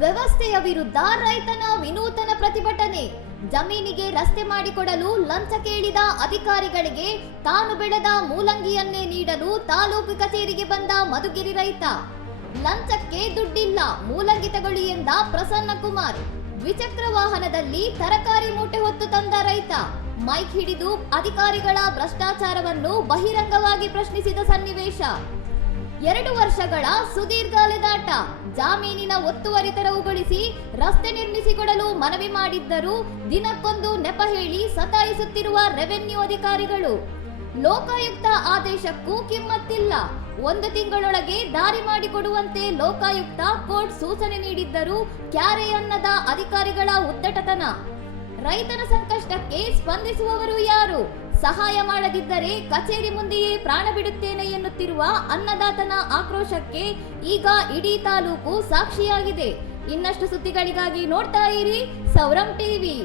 ವ್ಯವಸ್ಥೆಯ ವಿರುದ್ಧ ರೈತನ ವಿನೂತನ ಪ್ರತಿಭಟನೆ. ಜಮೀನಿಗೆ ರಸ್ತೆ ಮಾಡಿಕೊಡಲು ಲಂಚ ಕೇಳಿದ ಅಧಿಕಾರಿಗಳಿಗೆ ತಾನು ಬೆಳೆದ ಮೂಲಂಗಿಯನ್ನೇ ನೀಡಲು ತಾಲೂಕು ಕಚೇರಿಗೆ ಬಂದ ಮಧುಗಿರಿ ರೈತ. ಲಂಚಕ್ಕೆ ದುಡ್ಡಿಲ್ಲ, ಮೂಲಂಗಿ ತಗೊಳ್ಳಿ ಎಂದ ಪ್ರಸನ್ನ ಕುಮಾರ್. ದ್ವಿಚಕ್ರ ವಾಹನದಲ್ಲಿ ತರಕಾರಿ ಮೂಟೆ ಹೊತ್ತು ತಂದ ರೈತ ಮೈಕ್ ಹಿಡಿದು ಅಧಿಕಾರಿಗಳ ಭ್ರಷ್ಟಾಚಾರವನ್ನು ಬಹಿರಂಗವಾಗಿ ಪ್ರಶ್ನಿಸಿದ ಸನ್ನಿವೇಶ. 2 ವರ್ಷಗಳ ಸುದೀರ್ಘ ಅಲೆದಾಟ. ಜಾಮೀನಿನ ಒತ್ತುವರಿ ತೆರವುಗೊಳಿಸಿ ರಸ್ತೆ ನಿರ್ಮಿಸಿಕೊಡಲು ಮನವಿ ಮಾಡಿದ್ದರೂ ದಿನಕ್ಕೊಂದು ನೆಪ ಹೇಳಿ ಸತಾಯಿಸುತ್ತಿರುವ ರೆವೆನ್ಯೂ ಅಧಿಕಾರಿಗಳು. ಲೋಕಾಯುಕ್ತ ಆದೇಶಕ್ಕೂ ಕಿಮ್ಮತ್ತಿಲ್ಲ. 1 ತಿಂಗಳೊಳಗೆ ದಾರಿ ಮಾಡಿಕೊಡುವಂತೆ ಲೋಕಾಯುಕ್ತ ಕೋರ್ಟ್ ಸೂಚನೆ ನೀಡಿದ್ದರೂ ಕ್ಯಾರೆ ಅನ್ನದ ಅಧಿಕಾರಿಗಳ ಉದ್ದಟತನ. ರೈತನ ಸಂಕಷ್ಟಕ್ಕೆ ಸ್ಪಂದಿಸುವವರು ಯಾರು? ಸಹಾಯ ಮಾಡದಿದ್ದರೆ ಕಚೇರಿ ಮುಂದೆಯೇ ಪ್ರಾಣ ಬಿಡುತ್ತೇನೆ ಎನ್ನುತ್ತಿರುವ ಅನ್ನದಾತನ ಆಕ್ರೋಶಕ್ಕೆ ಈಗ ಇಡೀ ತಾಲೂಕು ಸಾಕ್ಷಿಯಾಗಿದೆ. ಇನ್ನಷ್ಟು ಸುದ್ದಿಗಳಿಗಾಗಿ ನೋಡ್ತಾ ಇರಿ ಸೌರಂ ಟಿವಿ.